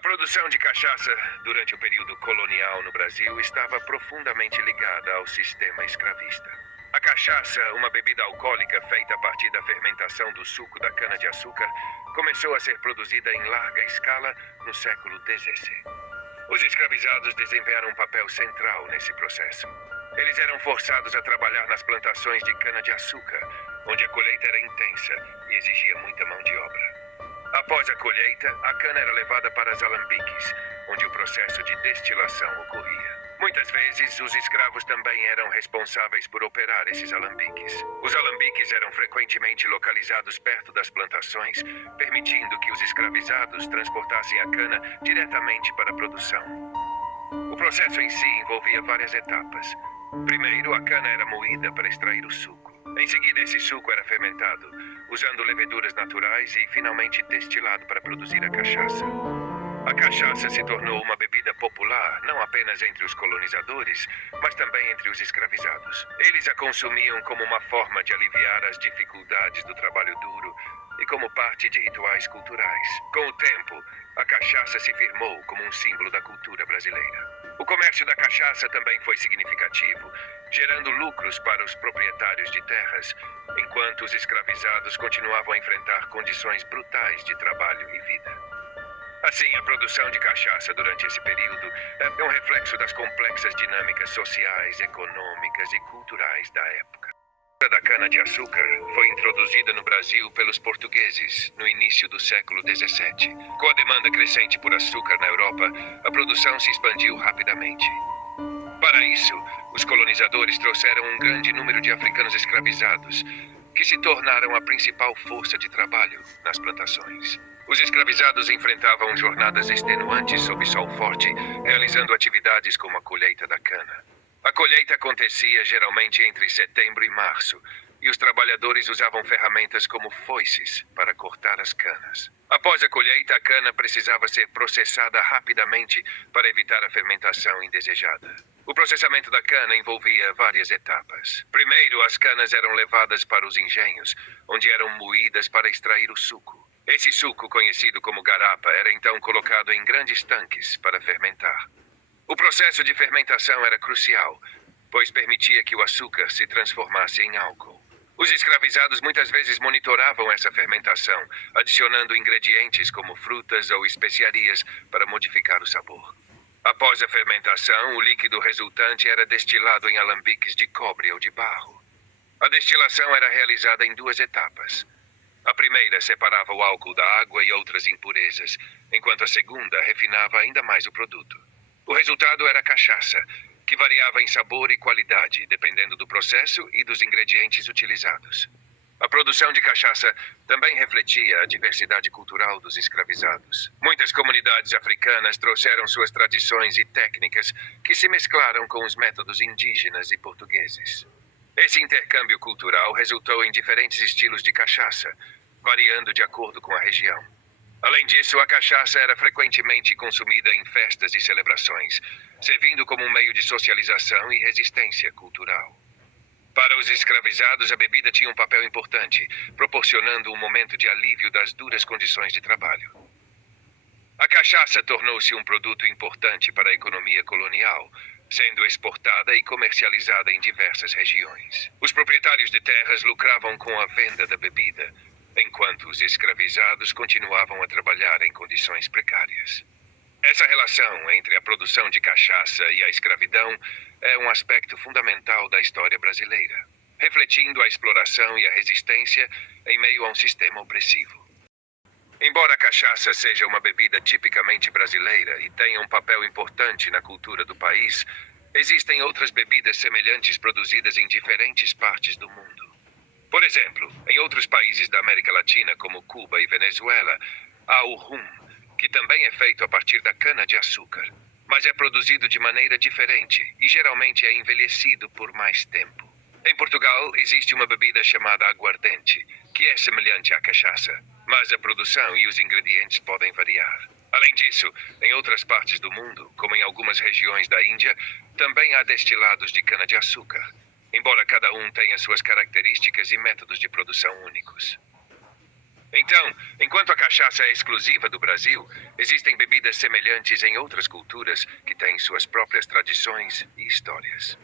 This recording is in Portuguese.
A produção de cachaça durante o período colonial no Brasil estava profundamente ligada ao sistema escravista. A cachaça, uma bebida alcoólica feita a partir da fermentação do suco da cana-de-açúcar, começou a ser produzida em larga escala no século XVI. Os escravizados desempenharam um papel central nesse processo. Eles eram forçados a trabalhar nas plantações de cana-de-açúcar, onde a colheita era intensa e exigia muita mão de obra. Após a colheita, a cana era levada para as alambiques, onde o processo de destilação ocorria. Muitas vezes, os escravos também eram responsáveis por operar esses alambiques. Os alambiques eram frequentemente localizados perto das plantações, permitindo que os escravizados transportassem a cana diretamente para a produção. O processo em si envolvia várias etapas. Primeiro, a cana era moída para extrair o suco. Em seguida, esse suco era fermentado, usando leveduras naturais e finalmente destilado para produzir a cachaça. A cachaça se tornou uma bebida popular, não apenas entre os colonizadores, mas também entre os escravizados. Eles a consumiam como uma forma de aliviar as dificuldades do trabalho duro e como parte de rituais culturais. Com o tempo, a cachaça se firmou como um símbolo da cultura brasileira. O comércio da cachaça também foi significativo, gerando lucros para os proprietários de terras, enquanto os escravizados continuavam a enfrentar condições brutais de trabalho e vida. Assim, a produção de cachaça durante esse período é um reflexo das complexas dinâmicas sociais, econômicas e culturais da época. A da cana-de-açúcar foi introduzida no Brasil pelos portugueses no início do século XVII. Com a demanda crescente por açúcar na Europa, a produção se expandiu rapidamente. Para isso, os colonizadores trouxeram um grande número de africanos escravizados, que se tornaram a principal força de trabalho nas plantações. Os escravizados enfrentavam jornadas extenuantes sob sol forte, realizando atividades como a colheita da cana. A colheita acontecia geralmente entre setembro e março, e os trabalhadores usavam ferramentas como foices para cortar as canas. Após a colheita, a cana precisava ser processada rapidamente para evitar a fermentação indesejada. O processamento da cana envolvia várias etapas. Primeiro, as canas eram levadas para os engenhos, onde eram moídas para extrair o suco. Esse suco, conhecido como garapa, era então colocado em grandes tanques para fermentar. O processo de fermentação era crucial, pois permitia que o açúcar se transformasse em álcool. Os escravizados muitas vezes monitoravam essa fermentação, adicionando ingredientes como frutas ou especiarias para modificar o sabor. Após a fermentação, o líquido resultante era destilado em alambiques de cobre ou de barro. A destilação era realizada em duas etapas. A primeira separava o álcool da água e outras impurezas, enquanto a segunda refinava ainda mais o produto. O resultado era a cachaça, que variava em sabor e qualidade, dependendo do processo e dos ingredientes utilizados. A produção de cachaça também refletia a diversidade cultural dos escravizados. Muitas comunidades africanas trouxeram suas tradições e técnicas que se mesclaram com os métodos indígenas e portugueses. Esse intercâmbio cultural resultou em diferentes estilos de cachaça, variando de acordo com a região. Além disso, a cachaça era frequentemente consumida em festas e celebrações, servindo como um meio de socialização e resistência cultural. Para os escravizados, a bebida tinha um papel importante, proporcionando um momento de alívio das duras condições de trabalho. A cachaça tornou-se um produto importante para a economia colonial, sendo exportada e comercializada em diversas regiões. Os proprietários de terras lucravam com a venda da bebida, enquanto os escravizados continuavam a trabalhar em condições precárias. Essa relação entre a produção de cachaça e a escravidão é um aspecto fundamental da história brasileira, refletindo a exploração e a resistência em meio a um sistema opressivo. Embora a cachaça seja uma bebida tipicamente brasileira e tenha um papel importante na cultura do país, existem outras bebidas semelhantes produzidas em diferentes partes do mundo. Por exemplo, em outros países da América Latina, como Cuba e Venezuela, há o rum, que também é feito a partir da cana-de-açúcar, mas é produzido de maneira diferente e geralmente é envelhecido por mais tempo. Em Portugal, existe uma bebida chamada aguardente, que é semelhante à cachaça, mas a produção e os ingredientes podem variar. Além disso, em outras partes do mundo, como em algumas regiões da Índia, também há destilados de cana-de-açúcar, embora cada um tenha suas características e métodos de produção únicos. Então, enquanto a cachaça é exclusiva do Brasil, existem bebidas semelhantes em outras culturas que têm suas próprias tradições e histórias.